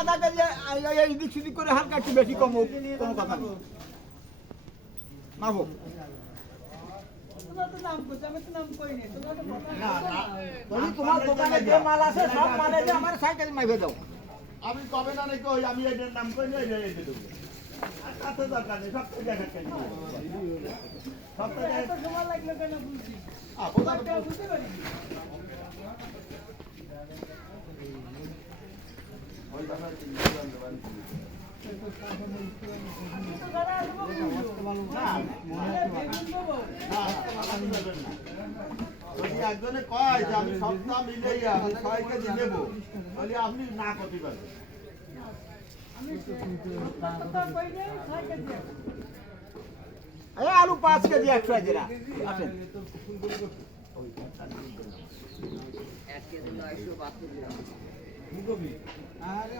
আধা কেজি এই দিক সেদিক করে হালকা একটু বেশি কম হোক, কোনো কথা নেই। না হোক তোমার দোকানে যে মাল আছে সব মালে যে আমার সাইকেল মাইভে দাও। আমি কবে না নাকি ওই আমি এটার নাম কই নিয়ে এই দেব আর কাছে দরকার নেই সব থেকে দেখা কেন সব থেকে এত সময় লাগলো কেন বুঝছি আপনি বুঝতে পারি ওই দাদা একজনে কয় যে আমি সপ্তাহ মিলেই আমি 6 কেজি নেব বলি আপনি না করতে পারবেন আলু 5 কেজি 100 জিরা আসেন 1 কেজি 972 গ্রাম আরে